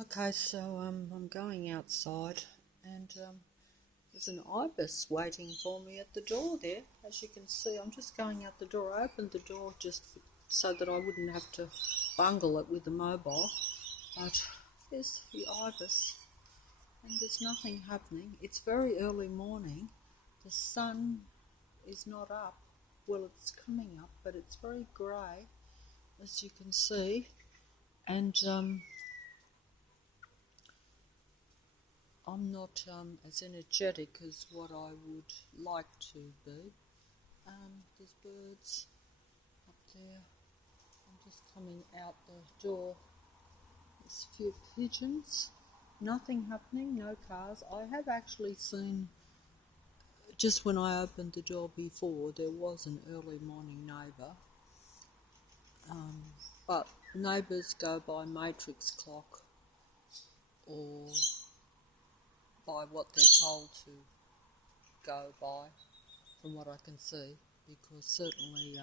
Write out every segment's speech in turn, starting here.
Okay, so I'm going outside and there's an ibis waiting for me at the door there. As you can see, I'm just going out the door. I opened the door just so that I wouldn't have to bungle it with the mobile. But there's the ibis and there's nothing happening. It's very early morning. The sun is not up. Well, it's coming up, but it's very grey, as you can see. And I'm not as energetic as what I would like to be. There's birds up there. I'm just coming out the door. There's a few pigeons. Nothing happening, no cars. I have actually seen, just when I opened the door before, there was an early morning neighbour. But neighbours go by matrix clock or by what they're told to go by, from what I can see, because certainly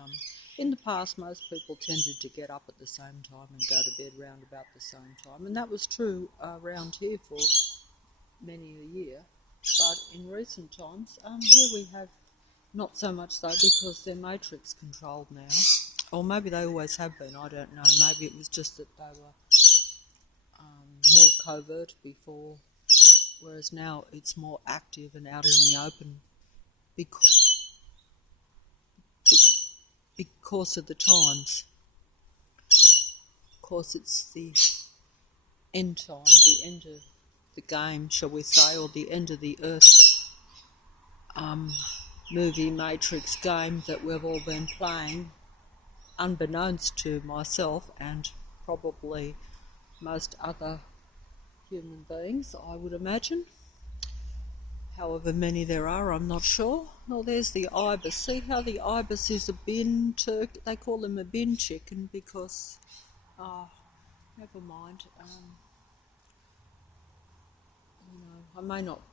in the past most people tended to get up at the same time and go to bed round about the same time, and that was true around here for many a year. But in recent times, here we have not so much so, because they're matrix controlled now, or maybe they always have been, I don't know. Maybe it was just that they were more covert before, whereas now it's more active and out in the open because of the times. Of course, it's the end time, the end of the game, shall we say, or the end of the Earth movie Matrix game that we've all been playing, unbeknownst to myself and probably most other human beings, I would imagine. However many there are, I'm not sure. Well, there's the ibis. See how the ibis is a bin turkey? They call them a bin chicken because, never mind. I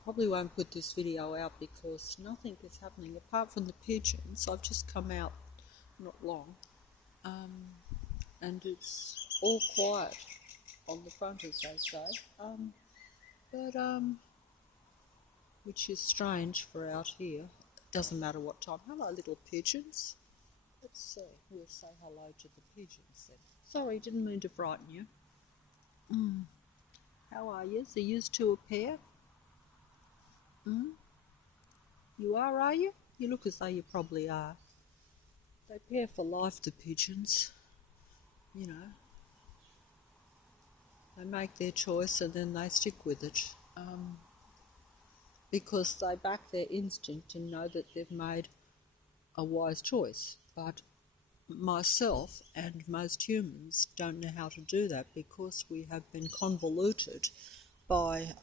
probably won't put this video out because nothing is happening apart from the pigeons. I've just come out not long, and it's all quiet on the front, as they say. Which is strange for out here. Doesn't matter what time. Hello, little pigeons. Let's see. We'll say hello to the pigeons then. Sorry, didn't mean to frighten you. How are you? So you two a pair? You are you? You look as though you probably are. They pair for life, the pigeons. You know. They make their choice and then they stick with it. Because they back their instinct and know that they've made a wise choice. But myself and most humans don't know how to do that because we have been convoluted by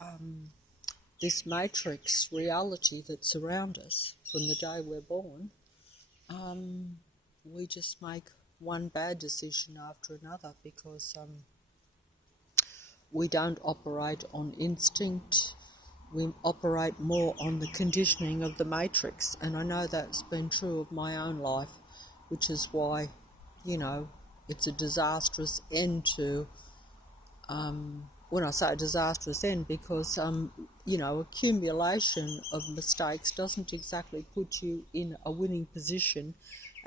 this matrix reality that's around us from the day we're born. We just make one bad decision after another because we don't operate on instinct. We operate more on the conditioning of the matrix, and I know that's been true of my own life, which is why, it's a disastrous end to, when I say a disastrous end, because, accumulation of mistakes doesn't exactly put you in a winning position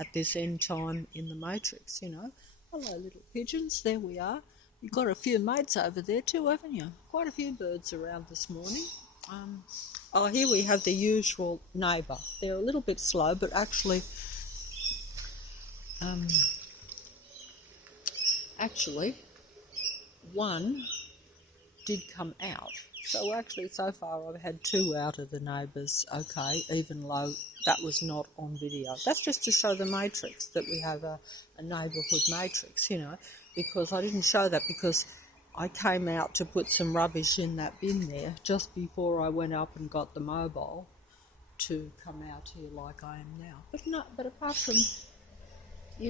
at this end time in the matrix, Hello, little pigeons, there we are. You've got a few mates over there too, haven't you? Quite a few birds around this morning. Here we have the usual neighbour. They're a little bit slow, but actually, one did come out. So actually, so far I've had two out of the neighbours, okay, even though that was not on video. That's just to show the matrix, that we have a neighbourhood matrix, because I didn't show that because I came out to put some rubbish in that bin there just before I went up and got the mobile to come out here like I am now. But apart from, we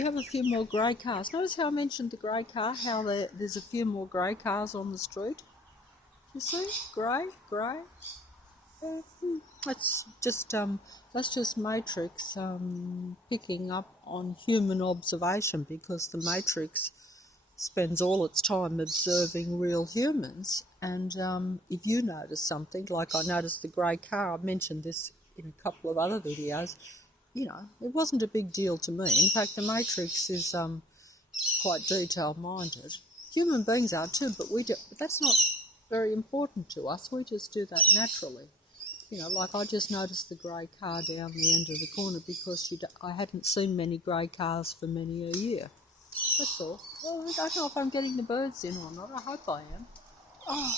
have a few more grey cars. Notice how I mentioned the grey car, how there's a few more grey cars on the street. You see? Grey. That's just Matrix picking up on human observation, because the Matrix spends all its time observing real humans. And if you notice something, like I noticed the grey car, I've mentioned this in a couple of other videos, it wasn't a big deal to me. In fact, the Matrix is quite detail-minded. Human beings are too, but that's not very important to us. We just do that naturally. Like I just noticed the grey car down the end of the corner, because I hadn't seen many grey cars for many a year. That's all. Well, I don't know if I'm getting the birds in or not. I hope I am. Oh,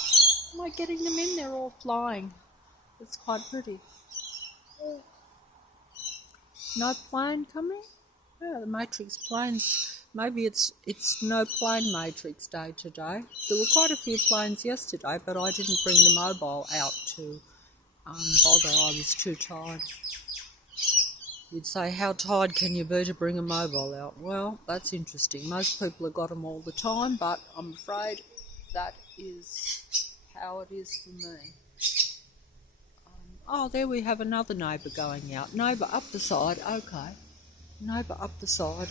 am I getting them in? They're all flying. It's quite pretty. No plane coming? Yeah, the Matrix planes. Maybe it's no plane Matrix day today. There were quite a few planes yesterday, but I didn't bring the mobile out to bother. I was too tired. You'd say, how tired can you be to bring a mobile out? Well, that's interesting. Most people have got them all the time, but I'm afraid that is how it is for me. There we have another neighbour going out. Neighbour up the side, okay. Neighbour up the side.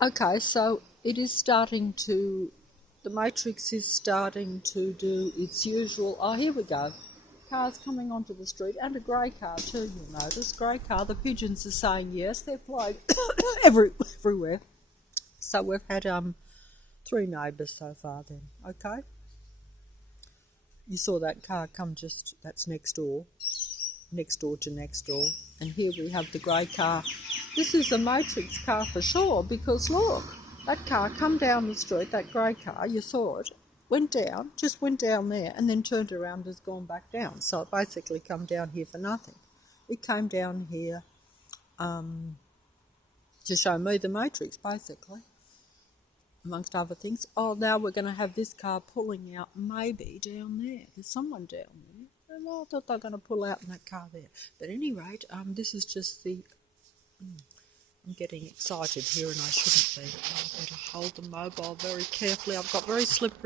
Okay, so it is starting to, the Matrix is starting to do its usual, here we go. Cars coming onto the street, and a grey car too, you'll notice. Grey car, the pigeons are saying yes, they're flying everywhere. So we've had 3 neighbours so far then, okay? You saw that car come that's next door to next door. And here we have the grey car. This is a Matrix car for sure, because look, that car come down the street, that grey car, you saw it, went down there, and then turned around and has gone back down. So it basically come down here for nothing. It came down here to show me the Matrix, basically, amongst other things. Now we're going to have this car pulling out maybe down there. There's someone down there. I thought they were going to pull out in that car there. But at any rate, this is just the... I'm getting excited here, and I shouldn't be. I better hold the mobile very carefully. I've got very slippery